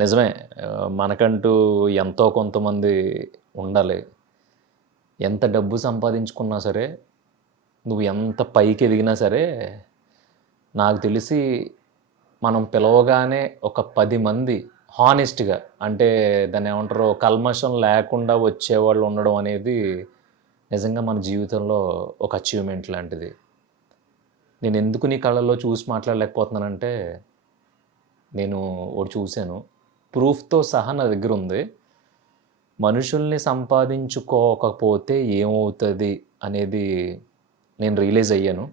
నిజమే. మనకంటూ ఎంతో కొంతమంది ఉండాలి. ఎంత డబ్బు సంపాదించుకున్నా సరే, నువ్వు ఎంత పైకి ఎదిగినా సరే, నాకు తెలిసి మనం పిలవగానే ఒక 10 మంది హానెస్ట్‌గా అంటే దాన్నేమంటారు కల్మషం లేకుండా వచ్చేవాళ్ళు ఉండడం అనేది నిజంగా మన జీవితంలో ఒక అచీవ్‌మెంట్ లాంటిది. నేనెందుకు నీ కళ్ళల్లో చూసి మాట్లాడలేకపోతున్నానంటే, నేను ఒకటి చూసాను. ప్రూఫ్‌తో సహా నా దగ్గరుంది. మనుషుల్ని సంపాదించుకోకపోతే ఏమవుతది అనేది నేను రియలైజ్ అయ్యాను.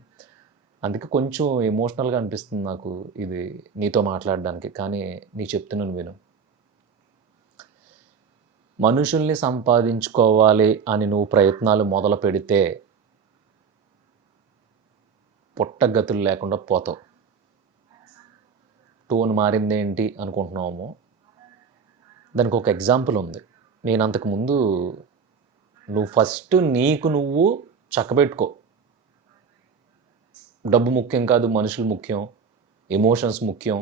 అందుకే కొంచెం ఎమోషనల్‌గా అనిపిస్తుంది నాకు ఇది నీతో మాట్లాడడానికి. కానీ నీకు చెప్తున్నాను విను. మనుషుల్ని సంపాదించుకోవాలి అని నువ్వు ప్రయత్నాలు మొదలుపెడితే పుట్టగతులు లేకుండా పోతావు. టోన్ మారిందేంటి అనుకుంటున్నావేమో. దానికి ఒక ఎగ్జాంపుల్ ఉంది. నేను అంతకుముందు నువ్వు ఫస్ట్ నీకు నువ్వు చక్కబెట్టుకో. డబ్బు ముఖ్యం కాదు, మనుషులు ముఖ్యం, ఎమోషన్స్ ముఖ్యం,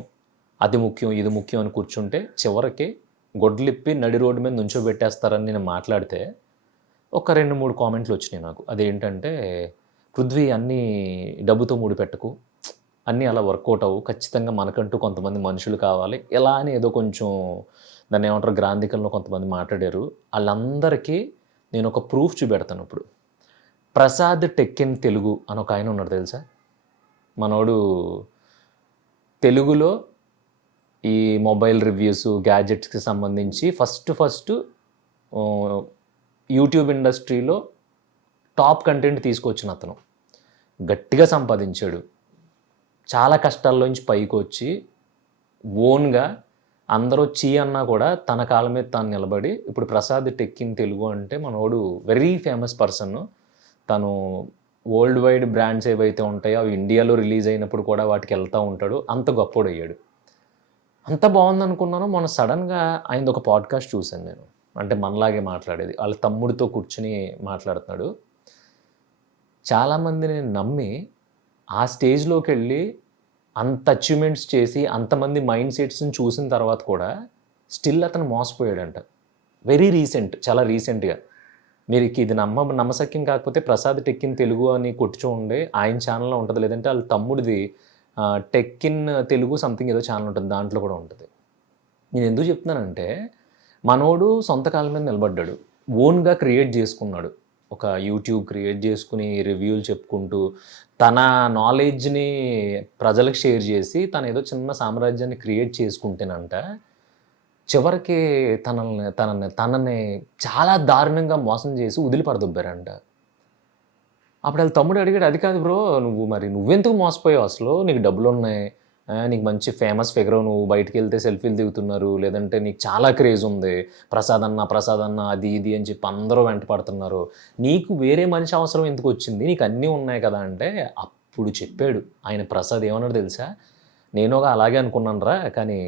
అది ముఖ్యం, ఇది ముఖ్యం అని కూర్చుంటే చివరికి గొడ్లిప్పి నడి రోడ్డు మీద నుంచోబెట్టేస్తారని నేను మాట్లాడితే ఒక 2-3 కామెంట్లు వచ్చినాయి నాకు. అదేంటంటే, పృథ్వీ అన్నీ డబ్బుతో ముడిపెట్టకు, అన్నీ అలా వర్కౌట్ అవ్వు, ఖచ్చితంగా మనకంటూ కొంతమంది మనుషులు కావాలి, ఇలా అని ఏదో కొంచెం దాన్ని ఏమంటారు గ్రాంధికంలో కొంతమంది మాట్లాడారు. వాళ్ళందరికీ నేను ఒక ప్రూఫ్ చూపెడతాను ఇప్పుడు. ప్రసాద్ టెక్ ఇన్ తెలుగు అని ఒక ఆయన ఉన్నాడు తెలుసా. మనోడు తెలుగులో ఈ మొబైల్ రివ్యూస్ గ్యాడ్జెట్స్కి సంబంధించి ఫస్ట్ యూట్యూబ్ ఇండస్ట్రీలో టాప్ కంటెంట్ తీసుకొచ్చిన అతను గట్టిగా సంపాదించాడు. చాలా కష్టాల్లోంచి పైకి వచ్చి ఓన్గా అందరూ చీ అన్నా కూడా తన కాళ్ళ మీద తాను నిలబడి ఇప్పుడు ప్రసాద్ టెక్ ఇన్ తెలుగు అంటే మనోడు వెరీ ఫేమస్ పర్సన్. తను వరల్డ్ వైడ్ బ్రాండ్స్ ఏవైతే ఉంటాయో అవి ఇండియాలో రిలీజ్ అయినప్పుడు కూడా వాటికి వెళ్తూ ఉంటాడు. అంత గొప్పోడు అయ్యాడు. అంత బాగుంది అనుకున్నాను. మొన్న సడన్గా ఆయనది ఒక పాడ్కాస్ట్ చూశాను నేను. అంటే మనలాగే మాట్లాడేది, వాళ్ళ తమ్ముడితో కూర్చుని మాట్లాడుతున్నాడు. చాలామందిని నమ్మి ఆ స్టేజ్లోకి వెళ్ళి అంత అచీవ్మెంట్స్ చేసి అంతమంది మైండ్ సెట్స్ని చూసిన తర్వాత కూడా స్టిల్ అతను మోసపోయాడంట. వెరీ రీసెంట్, చాలా రీసెంట్గా. మీరు ఇది నమ్మశక్యం కాకపోతే ప్రసాద్ టెక్ ఇన్ తెలుగు అని కొట్టి చూడండి, ఆయన ఛానల్లో ఉంటుంది. లేదంటే వాళ్ళ తమ్ముడిది టెక్ ఇన్ తెలుగు సంథింగ్ ఏదో ఛానల్ ఉంటుంది, దాంట్లో కూడా ఉంటుంది. నేను ఎందుకు చెప్తున్నానంటే, మనోడు సొంత కాళ్ళ మీద నిలబడ్డాడు, ఓన్గా క్రియేట్ చేసుకున్నాడు. ఒక యూట్యూబ్ క్రియేట్ చేసుకుని రివ్యూలు చెప్పుకుంటూ తన నాలెడ్జ్ని ప్రజలకు షేర్ చేసి తను ఏదో చిన్న సామ్రాజ్యాన్ని క్రియేట్ చేసుకుంటేనంట చివరికి తనని చాలా దారుణంగా మోసం చేసి వదిలిపడదొబ్బారంట. అప్పుడు వాళ్ళ తమ్ముడు అడిగాడు, అది కాదు బ్రో, నువ్వెందుకు మోసపోయావు, అసలు నీకు డబ్బులు ఉన్నాయి, నీకు మంచి ఫేమస్ ఫిగర్, నువ్వు బయటికి వెళ్తే సెల్ఫీలు దిగుతున్నారు, లేదంటే నీకు చాలా క్రేజ్ ఉంది, ప్రసాద్ అన్న అది ఇది అని చెప్పి అందరూ వెంట పడుతున్నారు, నీకు వేరే మనిషి అవసరం ఎందుకు వచ్చింది, నీకు అన్నీ ఉన్నాయి కదా అంటే అప్పుడు చెప్పాడు ఆయన ప్రసాద్. ఏమన్నాడు తెలుసా, నేను అలాగే అనుకున్నాను రా, కానీ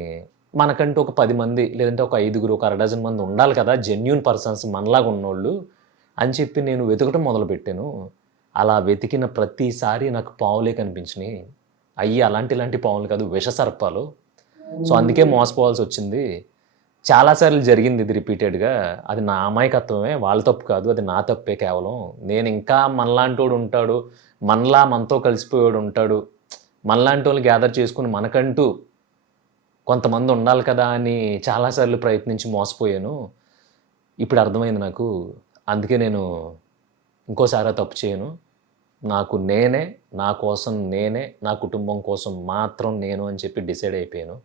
మనకంటూ ఒక 10 మంది లేదంటే ఒక 5గురు, ఒక 1/2 మంది ఉండాలి కదా, జెన్యూన్ పర్సన్స్ మనలాగా ఉన్నోళ్ళు అని చెప్పి నేను వెతకటం మొదలుపెట్టాను. అలా వెతికిన ప్రతిసారి నాకు పావులే కనిపించినాయి. ఇలాంటి పావులు కాదు, విషసర్పాలు. సో అందుకే మోసపోవాల్సి వచ్చింది. చాలాసార్లు జరిగింది ఇది రిపీటెడ్గా. అది నా అమాయకత్వమే, వాళ్ళ తప్పు కాదు, అది నా తప్పే కేవలం. నేను ఇంకా మనలాంటోడు ఉంటాడు, మనతో కలిసిపోయాడు ఉంటాడు, మనలాంటి వాళ్ళు గ్యాదర్ చేసుకుని మనకంటూ కొంతమంది ఉండాలి కదా అని చాలాసార్లు ప్రయత్నించి మోసపోయాను. ఇప్పుడు అర్థమైంది నాకు. అందుకే నేను ఇంకోసారి తప్పు చేయను. నాకు నేనే, నా కోసం నేనే, నా కుటుంబం కోసం మాత్రం నేను అని చెప్పి డిసైడ్ అయిపోయాను.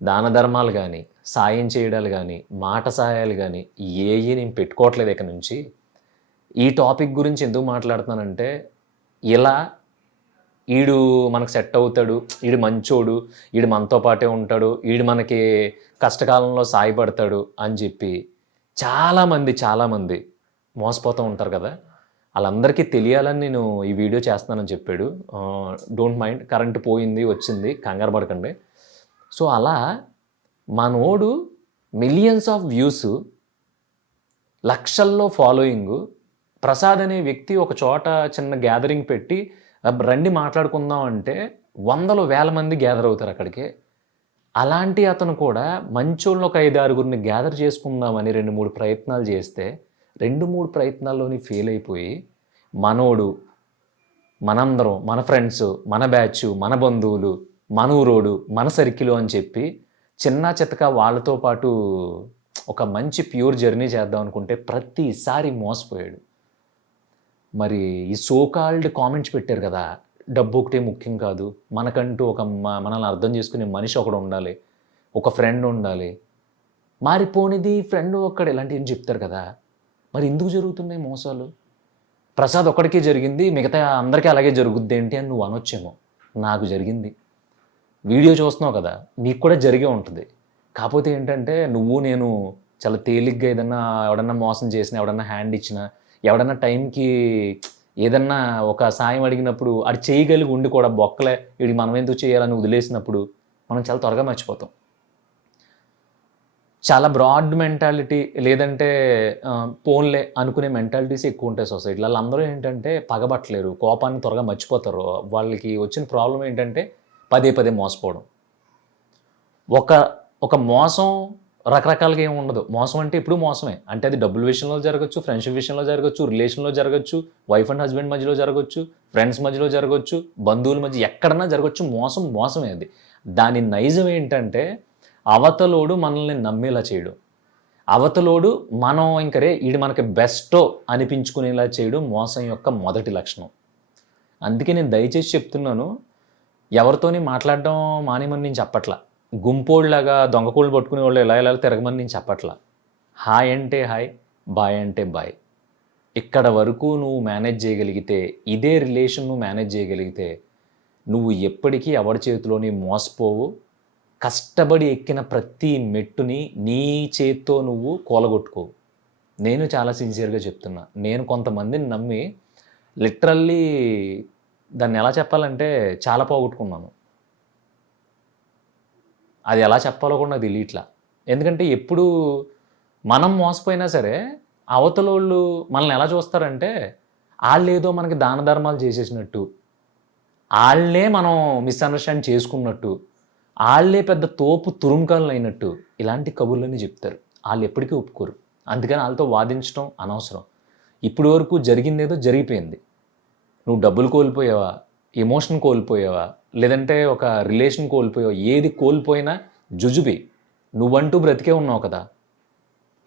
దాన ధర్మాలు కానీ, సాయం చేయడాలు కానీ, మాట సహాయాలు కానీ నేను పెట్టుకోవట్లేదు ఇక నుంచి. ఈ టాపిక్ గురించి ఎందుకు మాట్లాడుతున్నానంటే, ఇలా ఈడు మనకు సెట్ అవుతాడు, ఈడు మంచోడు, ఈడు మనతో పాటే ఉంటాడు, ఈడు మనకి కష్టకాలంలో సాయపడతాడు అని చెప్పి చాలామంది మోసపోతూ ఉంటారు కదా. వాళ్ళందరికీ తెలియాలని నేను ఈ వీడియో చేస్తున్నానని చెప్పాడు. డోంట్ మైండ్, కరెంటు పోయింది వచ్చింది, కంగారు పడకండి. సో అలా మనోడు మిలియన్స్ ఆఫ్ వ్యూస్, లక్షల్లో ఫాలోయింగు, ప్రసాద్ అనే వ్యక్తి ఒక చోట చిన్న గ్యాదరింగ్ పెట్టి రండి మాట్లాడుకుందాం అంటే 100,000 మంది గ్యాదర్ అవుతారు అక్కడికి. అలాంటి అతను కూడా మంచోళ్ళని ఒక 5, 6గురిని గ్యాదర్ చేసుకుందామని 2, 3 ప్రయత్నాలు చేస్తే 2, 3 ప్రయత్నాల్లోని ఫెయిల్ అయిపోయి మనోడు, మనందరం, మన ఫ్రెండ్స్, మన బ్యాచ్, మన బంధువులు, మన ఊరోడు, మన సర్కిల్ అని చెప్పి చిన్నా చితక వాళ్ళతో పాటు ఒక మంచి ప్యూర్ జర్నీ చేద్దాం అనుకుంటే ప్రతిసారి మోసపోయాడు. మరి ఈ సో కాల్డ్ కామెంట్స్ పెట్టారు కదా! డబ్బు ఒకటే ముఖ్యం కాదు. మనకంటూ ఒక మనల్ని అర్థం చేసుకునే మనిషి ఒకడు ఉండాలి. ఒక ఫ్రెండ్ ఉండాలి. మారిపోనిది ఫ్రెండ్ ఒక్కడే ఇలాంటివి చెప్తారు కదా! మరి ఎందుకు జరుగుతున్నాయి మోసాలు? ప్రసాద్ ఒక్కడికే జరిగింది. మిగతా అందరికీ అలాగే జరుగుద్దేంటి అని నువ్వు అనొచ్చేమో. నాకు జరిగింది. వీడియో చూస్తున్నావు కదా! నీకు కూడా జరిగే ఉంటుంది. కాకపోతే ఏంటంటే నువ్వు నేను చాలా తేలిగ్గా ఏదన్నా ఎవడన్నా మోసం చేసినా, ఎవడన్నా హ్యాండ్ ఇచ్చినా, ఎవడన్నా టైంకి ఏదన్నా ఒక సాయం అడిగినప్పుడు ఆడు చేయగలిగి ఉండి కూడా బొక్కలే వీడికి మనం ఎందుకు చేయాలని వదిలేసినప్పుడు మనం చాలా త్వరగా మర్చిపోతాం. చాలా బ్రాడ్ మెంటాలిటీ లేదంటే పోన్లే అనుకునే మెంటాలిటీస్ ఎక్కువ ఉంటాయి సొసైటీలో. వాళ్ళందరూ ఏంటంటే పగబట్టలేరు, కోపాన్ని త్వరగా మర్చిపోతారు. వాళ్ళకి వచ్చిన ప్రాబ్లం ఏంటంటే పదే పదే మోసపోవడం. ఒక మోసం రకరకాలుగా ఏమి ఉండదు. మోసం అంటే ఇప్పుడు మోసమే. అంటే అది డబ్బుల విషయంలో జరగచ్చు, ఫ్రెండ్షిప్ విషయంలో జరగచ్చు, రిలేషన్లో జరగచ్చు, వైఫ్ అండ్ హస్బెండ్ మధ్యలో జరగచ్చు, ఫ్రెండ్స్ మధ్యలో జరగచ్చు, బంధువుల మధ్య ఎక్కడన్నా జరగచ్చు. మోసమే అది. దాని నైజం ఏంటంటే అవతలోడు మనల్ని నమ్మేలా చేయడం, అవతలోడు మనం ఇంకరే వీడు మనకి బెస్టో అనిపించుకునేలా చేయడం మోసం యొక్క మొదటి లక్షణం. అందుకే నేను దయచేసి చెప్తున్నాను, ఎవరితోని మాట్లాడడం మానేమని నేను చెప్పట్లా. గుంపోళ్ళలాగా దొంగకోళ్ళు పట్టుకునే వాళ్ళు ఎలా తిరగమని నేను చెప్పట్లా. హాయ్ అంటే హాయ్, బాయ్ అంటే బాయ్. ఇక్కడ వరకు నువ్వు మేనేజ్ చేయగలిగితే, ఇదే రిలేషన్ నువ్వు మేనేజ్ చేయగలిగితే నువ్వు ఎప్పటికీ ఎవరి చేతిలోని మోసపోవు. కష్టపడి ఎక్కిన ప్రతి మెట్టుని నీ చేత్తో నువ్వు కూలగొట్టుకోవు. నేను చాలా సిన్సియర్గా చెప్తున్నా. నేను కొంతమందిని నమ్మి లిటరల్లీ దాన్ని ఎలా చెప్పాలంటే చాలా పోగొట్టుకున్నాను. అది ఎలా చెప్పాలో కూడా నాకు తెలియట్లా. ఎందుకంటే ఎప్పుడు మనం మోసపోయినా సరే అవతలోళ్ళు మనల్ని ఎలా చూస్తారంటే వాళ్ళేదో మనకి దాన ధర్మాలు చేసేసినట్టు, వాళ్ళే మనం మిస్అండర్స్టాండ్ చేసుకున్నట్టు, వాళ్ళే పెద్ద తోపు తురుముకాలు అయినట్టు ఇలాంటి కబుర్లన్నీ చెప్తారు. వాళ్ళు ఎప్పటికీ ఒప్పుకోరు. అందుకని వాళ్ళతో వాదించడం అనవసరం. ఇప్పటి వరకు జరిగిందేదో జరిగిపోయింది. నువ్వు డబ్బులు కోల్పోయావా, ఎమోషన్ కోల్పోయావా, లేదంటే ఒక రిలేషన్ కోల్పోయావా, ఏది కోల్పోయినా జుజుబి. నువ్వంటూ బ్రతికే ఉన్నావు కదా,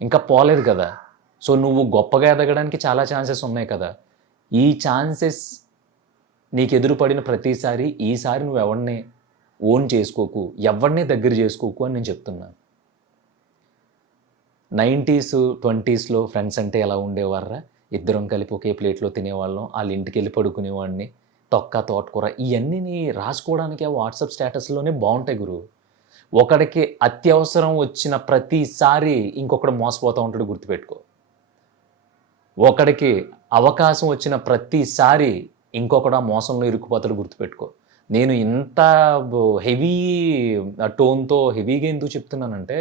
ఇంకా పోలేదు కదా. సో నువ్వు గొప్పగా ఎదగడానికి చాలా ఛాన్సెస్ ఉన్నాయి కదా. ఈ ఛాన్సెస్ నీకు ఎదురుపడిన ప్రతిసారి ఈసారి నువ్వు ఎవరిని ఓన్ చేసుకోకు, ఎవరిని దగ్గర చేసుకోకు అని నేను చెప్తున్నాను. 90s, 20sలో ఫ్రెండ్స్ అంటే ఎలా ఉండేవారా? ఇద్దరం కలిపి ఒకే ప్లేట్లో తినేవాళ్ళం, వాళ్ళ ఇంటికి వెళ్ళి పడుకునేవాడిని, తొక్క తోటకూర ఇవన్నీ రాసుకోవడానికి ఆ వాట్సాప్ స్టేటస్లోనే బాగుంటాయి గురు. ఒకడికి అత్యవసరం వచ్చిన ప్రతిసారి ఇంకొకడు మోసపోతూ ఉంటాడు, గుర్తుపెట్టుకో. ఒకడికి అవకాశం వచ్చిన ప్రతిసారి ఇంకొకడు ఆ మోసంలో ఇరుక్కుపోతాడు, గుర్తుపెట్టుకో. నేను ఇంత హెవీ టోన్తో హెవీగా ఎందుకు చెప్తున్నానంటే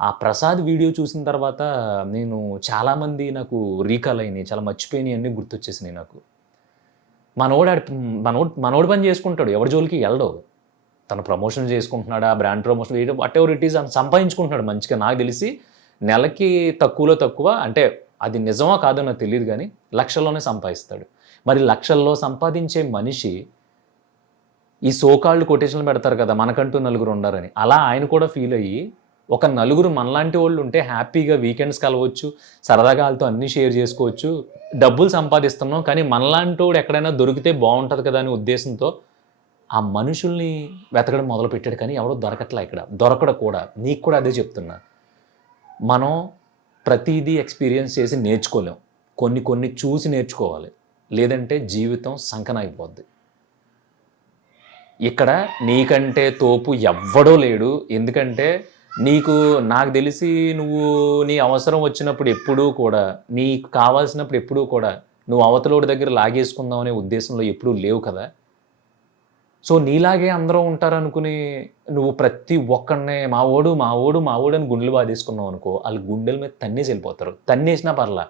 ఆ ప్రసాద్ వీడియో చూసిన తర్వాత నేను చాలామంది నాకు రీకాల్ అయినాయి, చాలా మర్చిపోయినాయి అన్నీ గుర్తొచ్చేసినాయి నాకు. మనోడు పని చేసుకుంటాడు, ఎవరి జోలికి వెళ్ళడు. తను ప్రమోషన్ చేసుకుంటున్నాడు, ఆ brand promotion what ever it is అని సంపాదించుకుంటున్నాడు మంచిగా. నాకు తెలిసి నెలకి తక్కువలో తక్కువ, అంటే అది నిజమా కాదో నాకు తెలియదు కానీ లక్షల్లోనే సంపాదిస్తాడు. మరి లక్షల్లో సంపాదించే మనిషి ఈ సోకాళ్ళు కొటేషన్లు పెడతారు కదా, మనకంటూ నలుగురు ఉండారని. అలా ఆయన కూడా ఫీల్ అయ్యి ఒక నలుగురు మనలాంటి వాళ్ళు ఉంటే హ్యాపీగా వీకెండ్స్ కలవచ్చు, సరదాగా వాళ్ళతో అన్నీ షేర్ చేసుకోవచ్చు, డబ్బులు సంపాదిస్తున్నాం కానీ మనలాంటి వాడు ఎక్కడైనా దొరికితే బాగుంటుంది కదా అనే ఉద్దేశంతో ఆ మనుషుల్ని వెతకడం మొదలుపెట్టాడు. కానీ ఎవడో దొరకట్లా, ఇక్కడ దొరకడం కూడా. నీకు కూడా అదే చెప్తున్నా, మనం ప్రతిదీ ఎక్స్పీరియన్స్ చేసి నేర్చుకోలేం, కొన్ని చూసి నేర్చుకోవాలి, లేదంటే జీవితం సంకనాగిపోద్ది. ఇక్కడ నీకంటే తోపు ఎవ్వడో లేడు. ఎందుకంటే నాకు తెలిసి నువ్వు నీ అవసరం వచ్చినప్పుడు ఎప్పుడూ కూడా, నీకు కావాల్సినప్పుడు ఎప్పుడూ కూడా నువ్వు అవతలోడి దగ్గర లాగేసుకుందాం అనే ఉద్దేశంలో ఎప్పుడూ లేవు కదా. సో నీలాగే అందరూ ఉంటారనుకుని నువ్వు ప్రతి ఒక్కడినే మావోడు అని గుండెలు బాధేసుకున్నావు అనుకో, వాళ్ళు గుండెల మీద తన్నేసి వెళ్ళిపోతారు. తన్నేసినా పర్లా,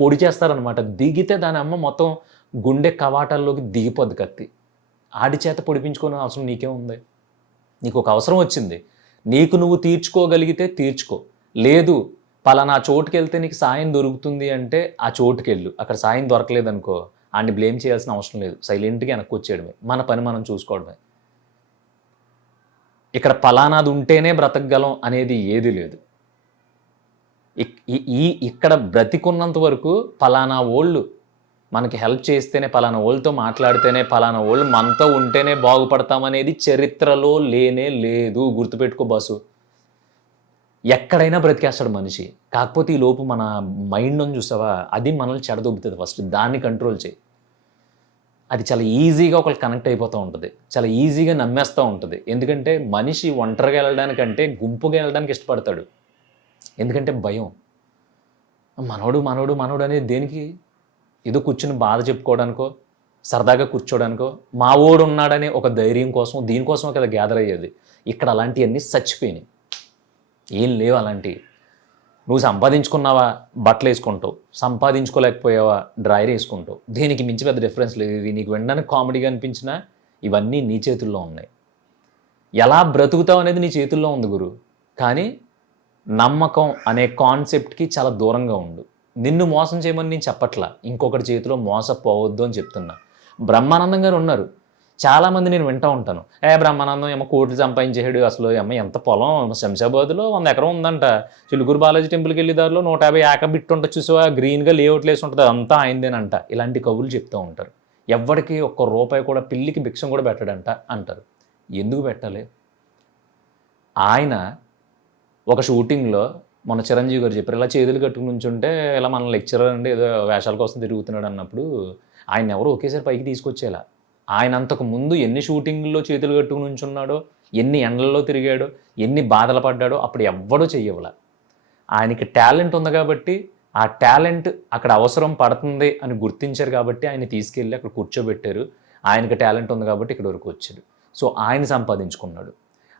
పొడి చేస్తారనమాట. దిగితే దాని అమ్మ మొత్తం గుండె కవాటాల్లోకి దిగిపోద్ది కత్తి. ఆడి చేత పొడిపించుకునే అవసరం నీకే ఉంది. నీకు ఒక అవసరం వచ్చింది, నీకు నువ్వు తీర్చుకోగలిగితే తీర్చుకో, లేదు పలానా చోటుకి వెళ్తే నీకు సాయం దొరుకుతుంది అంటే ఆ చోటుకి వెళ్ళు. అక్కడ సాయం దొరకలేదనుకో ఆయన్ని బ్లేమ్ చేయాల్సిన అవసరం లేదు, సైలెంట్గా వెనక్కి వచ్చేయడమే, మన పని మనం చూసుకోవడమే. ఇక్కడ పలానాది ఉంటేనే బ్రతకగలం అనేది ఏది లేదు. ఇక్కడ బ్రతికున్నంత వరకు పలానా ఓళ్ళు మనకి హెల్ప్ చేస్తేనే, పలానా ఓళ్ళతో మాట్లాడితేనే, పలానా ఓళ్ళు మనతో ఉంటేనే బాగుపడతామనేది చరిత్రలో లేనే లేదు. గుర్తుపెట్టుకో బాసు. ఎక్కడైనా బ్రతికేస్తాడు మనిషి. కాకపోతే ఈ లోపు మన మైండ్ అని చూసావా, అది మనల్ని చెడదొబ్బుతుంది. ఫస్ట్ దాన్ని కంట్రోల్ చేయి. అది చాలా ఈజీగా ఒకళ్ళు కనెక్ట్ అయిపోతూ ఉంటుంది, చాలా ఈజీగా నమ్మేస్తూ ఉంటుంది. ఎందుకంటే మనిషి ఒంటరిగా వెళ్ళడానికంటే గుంపుగా వెళ్ళడానికి ఇష్టపడతాడు. ఎందుకంటే భయం. మనోడు మనోడు మనోడు అనేది దేనికి? ఏదో కూర్చుని బాధ చెప్పుకోవడానికో, సరదాగా కూర్చోడానికో, మా ఓడు ఉన్నాడనే ఒక ధైర్యం కోసం, దీనికోసమే కదా గ్యాదర్ అయ్యేది. ఇక్కడ అలాంటివన్నీ చచ్చిపోయినాయి, ఏం లేవు అలాంటివి. నువ్వు సంపాదించుకున్నావా బట్టలు వేసుకుంటావు, సంపాదించుకోలేకపోయావా డ్రైర్ వేసుకుంటావు. దీనికి మించి పెద్ద డిఫరెన్స్ లేదు. ఇది నీకు వినడానికి కామెడీగా అనిపించినా ఇవన్నీ నీ చేతుల్లో ఉన్నాయి. ఎలా బ్రతుకుతావు అనేది నీ చేతుల్లో ఉంది గురు. కానీ నమ్మకం అనే కాన్సెప్ట్కి చాలా దూరంగా ఉండు. నిన్ను మోసం చేయమని నేను చెప్పట్లా, ఇంకొకటి చేతిలో మోసపోవద్దు అని చెప్తున్నా. బ్రహ్మానందం గారు ఉన్నారు, చాలామంది నేను వింటూ ఉంటాను. బ్రహ్మానందం ఏమో కోట్లు సంపాదించేసాడు, అసలు ఏమో ఎంత పొలం శంషాబాద్లో 100 ఎకరం ఉందంట, చిలుకూరు బాలాజీ టెంపుల్కి వెళ్ళే దారిలో 150 ఏక బిట్టు ఉంటుంది చూసావా, గ్రీన్గా లేఅవుట్లు వేసి ఉంటుంది, అంతా ఆయనదేనంట. ఇలాంటి కబుర్లు చెప్తూ ఉంటారు. ఎవరికి ఒక్క రూపాయి కూడా, పిల్లికి భిక్షం కూడా పెట్టడంట అంటారు. ఎందుకు పెట్టాలి? ఆయన ఒక షూటింగ్లో మన చిరంజీవి గారు చెప్పారు, ఇలా చేతులు కట్టుకుని నుంచుంటే ఇలా మన లెక్చరర్ అండి ఏదో వేషాల కోసం తిరుగుతున్నాడు అన్నప్పుడు ఆయన ఎవరు ఒకేసారి పైకి తీసుకొచ్చేలా. ఆయన అంతకు ముందు ఎన్ని షూటింగ్లో చేతులు కట్టుకుని నుంచున్నాడో, ఎన్ని ఎండల్లో తిరిగాడో, ఎన్ని బాధలు పడ్డాడో అప్పుడు ఎవ్వడూ చెయ్యవల. ఆయనకి టాలెంట్ ఉంది కాబట్టి, ఆ టాలెంట్ అక్కడ అవసరం పడుతుంది అని గుర్తించారు కాబట్టి ఆయన తీసుకెళ్ళి అక్కడ కూర్చోబెట్టారు. ఆయనకి టాలెంట్ ఉంది కాబట్టి ఇక్కడ వరకు వచ్చాడు. సో ఆయన సంపాదించుకున్నాడు.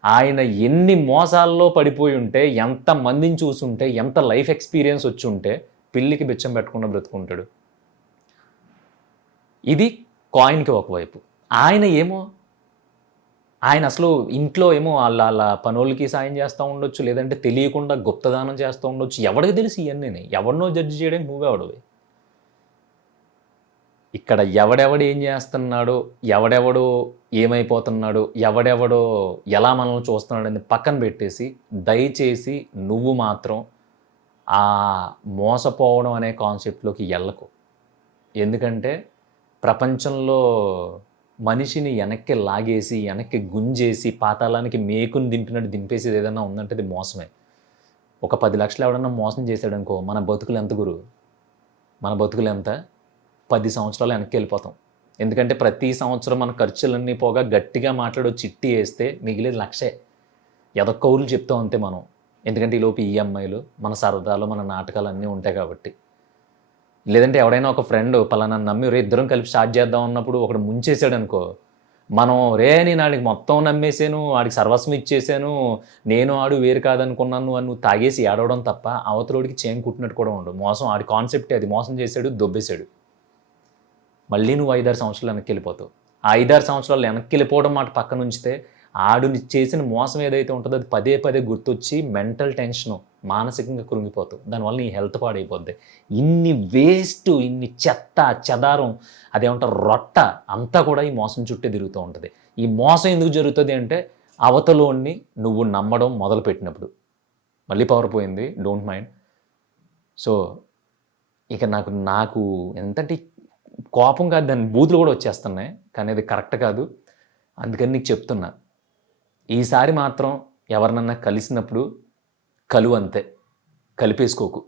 ఆయన ఎన్ని మోసాల్లో పడిపోయి ఉంటే, ఎంత మందిని చూసుంటే, ఎంత లైఫ్ ఎక్స్పీరియన్స్ వచ్చి ఉంటే పిల్లికి బిచ్చం పెట్టకుండా బ్రతుకుంటాడు. ఇది కాయిన్కి ఒకవైపు. ఆయన అసలు ఇంట్లో ఏమో వాళ్ళ పనులకి సాయం చేస్తూ ఉండొచ్చు, లేదంటే తెలియకుండా గుప్తదానం చేస్తూ ఉండొచ్చు. ఎవరికి తెలిసి ఇవన్నీ? ఎవరినో జడ్జి చేయడానికి నువ్వెవడవి? ఇక్కడ ఎవడెవడు ఏం చేస్తున్నాడో, ఎవడెవడో ఏమైపోతున్నాడో, ఎవడెవడో ఎలా మనల్ని చూస్తున్నాడు అని పక్కన పెట్టేసి, దయచేసి నువ్వు మాత్రం ఆ మోసపోవడం అనే కాన్సెప్ట్లోకి వెళ్ళకు. ఎందుకంటే ప్రపంచంలో మనిషిని వెనక్కి లాగేసి, వెనక్కి గుంజేసి, పాతాళానికి మేకుని దింపినట్టు దింపేసేది ఏదైనా ఉందంటే అది మోసమే. ఒక 10 లక్షలు ఎవడన్నా మోసం చేశాడనుకో, మన బతుకులు ఎంత గురు? మన బతుకులు ఎంత? 10 సంవత్సరాలు వెనక్కి వెళ్ళిపోతాం. ఎందుకంటే ప్రతి సంవత్సరం మన ఖర్చులన్నీ పోగా గట్టిగా మాట్లాడో చిట్టి వేస్తే మిగిలేదు 1,00,000. ఎదక్కౌరులు చెప్తాం అంతే మనం. ఎందుకంటే ఈలోపు ఈఎంఐలు, మన సరదాలు, మన నాటకాలు అన్నీ ఉంటాయి కాబట్టి. లేదంటే ఎవడైనా ఒక ఫ్రెండ్ పలానా నమ్మి ఇద్దరం కలిపి స్టార్ట్ చేద్దాం అన్నప్పుడు ఒకడు ముంచేసాడు అనుకో, మనం నేను ఆడికి మొత్తం నమ్మేసాను, ఆడికి సర్వస్వం ఇచ్చేసాను, నేను ఆడు వేరు కాదనుకున్నాను అని నువ్వు తాగేసి ఏడవడం తప్ప అవతలోడికి చేయం కుట్టినట్టు కూడా ఉండదు. మోసం ఆడి కాన్సెప్టే అది. మోసం చేశాడు, దొబ్బేశాడు. మళ్ళీ నువ్వు 5-6 సంవత్సరాలు వెనక్కి వెళ్ళిపోతావు. ఆ 5-6 సంవత్సరాలు వెనక్కి వెళ్ళిపోవడం మాట పక్కన ఉంచితే, ఆడు చేసిన మోసం ఏదైతే ఉంటుందో అది పదే పదే గుర్తొచ్చి మెంటల్ టెన్షను, మానసికంగా కృంగిపోతావు. దానివల్ల నీ హెల్త్ పాడైపోద్ది. ఇన్ని వేస్ట్, ఇన్ని చెత్త చెదారం, అదేమంటారు రొట్ట అంతా కూడా ఈ మోసం చుట్టే తిరుగుతూ ఉంటుంది. ఈ మోసం ఎందుకు జరుగుతుంది అంటే, అవతలోని నువ్వు నమ్మడం మొదలుపెట్టినప్పుడు. మళ్ళీ పవర్ పోయింది, డోంట్ మైండ్. సో ఇక నాకు ఎంతటి కోపం కాదు, దాని బూతులు కూడా వచ్చేస్తున్నాయి, కానీ అది కరెక్ట్ కాదు. అందుకని నీకు చెప్తున్నా, ఈసారి మాత్రం ఎవరినన్నా కలిసినప్పుడు అంతే, కలిపేసుకోకు.